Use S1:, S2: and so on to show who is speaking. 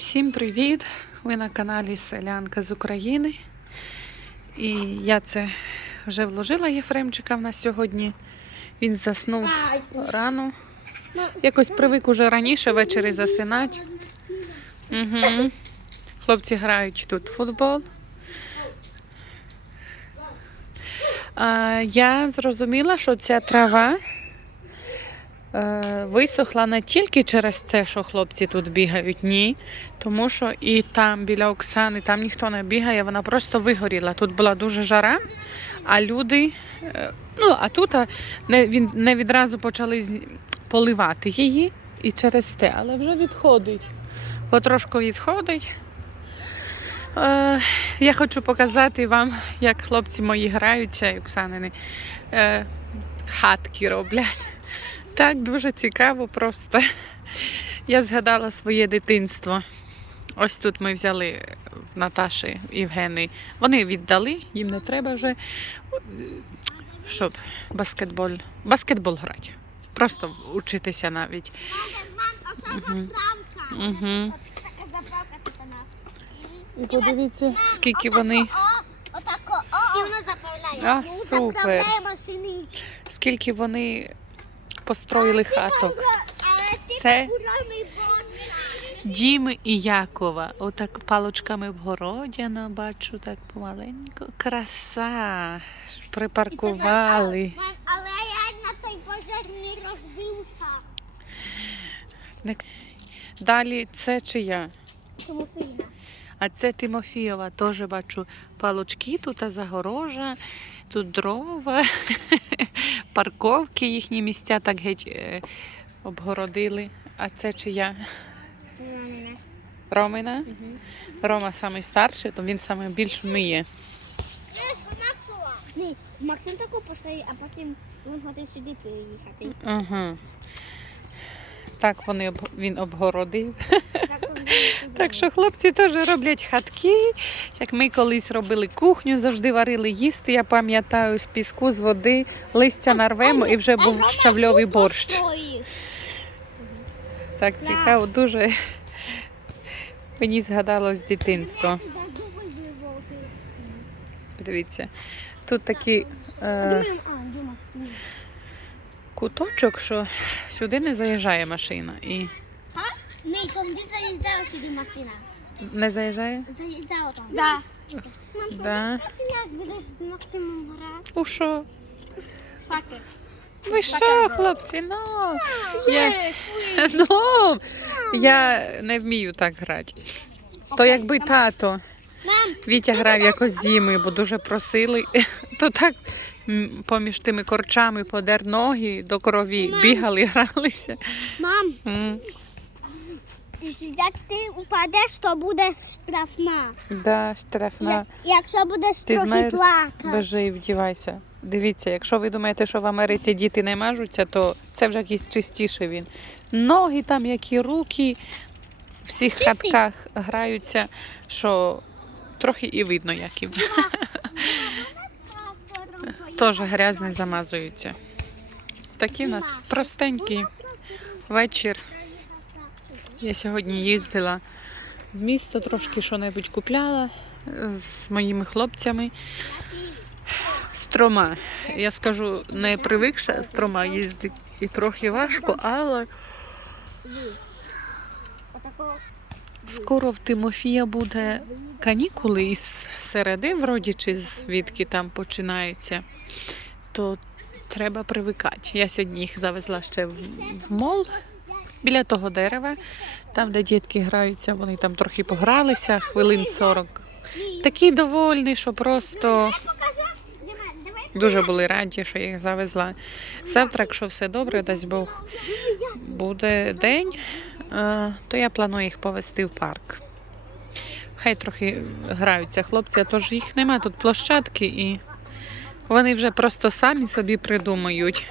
S1: Всім привіт! Ви на каналі Селянка з України. І я це вже вложила Єфремчика в нас сьогодні. Він заснув рано. Якось привик уже раніше ввечері засинати. Угу. Хлопці грають тут футбол. А, я зрозуміла, що ця трава висохла не тільки через це, що хлопці тут бігають, ні. Тому що і там біля Оксани, там ніхто не бігає, вона просто вигоріла. Тут була дуже жара, а люди. е, Ну, а тут не, він, не відразу почали поливати її і через те, але вже відходить. Потрошку відходить. Е, я хочу показати вам, як хлопці мої граються, і Оксанини е, хатки роблять. Так, дуже цікаво просто. Я згадала своє дитинство. Ось тут ми взяли в Наташі Євгени. Вони віддали, їм не треба вже, е, щоб баскетбол, баскетбол грати. Просто вчитися навіть. Угу.
S2: От така заправка тут у нас.
S1: І подивіться, скільки вони,
S2: і вона заправляє.
S1: А, супер. Скільки вони построїли хаток. Це- і Якова. Отак палочками обгородяно, бачу так помаленьку. Краса. Припаркували.
S2: Але я на той пожар не розбився.
S1: Далі це чия?
S2: Тому фігня.
S1: А це Тимофієва. Теж бачу палочки, тут загорожа, тут дрова, парковки, їхні місця так геть е, обгородили. А це чия?
S2: Це мамина.
S1: Ромина?
S2: Мгм.
S1: Рома самий старший, то він саме більш вміє.
S2: Ні, Максим таку поставив, а потім він хотів сюди приїхати.
S1: Ага. Так вони він обгородив.
S2: Так,
S1: що хлопці теж роблять хатки. Як ми колись робили кухню, завжди варили їсти. Я пам'ятаю, з піску, з води, листя нарвемо і вже був щавльовий борщ. Так цікаво, дуже мені згадалось дитинство. Подивіться, тут такий е, куточок, що сюди не заїжджає машина. І
S2: Ні, там де заїздила сюди машина.
S1: не заїжджає?
S2: Заїздила там. Да.
S1: Да.
S2: Ти нас будеш з Максимом грати.
S1: У що?
S2: Факер.
S1: Ви що, хлопці? Ну, я, ну, я не вмію так грати. То якби тато
S2: Мам,
S1: Вітя грав якось зими, бо дуже просили, то так м, поміж тими корчами подер ноги до крові, бігали, гралися.
S2: мам,
S1: М,
S2: як ти упадеш, то буде штрафна.
S1: Да, штрафна.
S2: Як- Якщо будеш
S1: Ти
S2: трохи плакати.
S1: Бежи, вдівайся. Дивіться, якщо ви думаєте, що в Америці діти не мажуться, то це вже якийсь чистіше він. Ноги там, які руки, в всіх
S2: Чисті.
S1: хатках граються, що трохи і видно, як їм. Теж грязне замазуються. Такі в нас простенькі вечір. Я сьогодні їздила в місто, трошки що-небудь купляла з моїми хлопцями. Строма. Я скажу, не привикша строма їздить і трохи важко, але скоро в Тимофія буде канікули із середи, вроді, чи звідки там починаються, то треба привикати. Я сьогодні їх завезла ще в, в мол біля того дерева, там, де дітки граються, вони там трохи погралися, хвилин 40. Такі довольні, що просто дуже були раді, що я їх завезла. Завтра, якщо все добре, дасть Бог, буде день, е, то я планую їх повезти в парк. Хай трохи граються хлопці, а то ж їх немає тут площадки і вони вже просто самі собі придумають.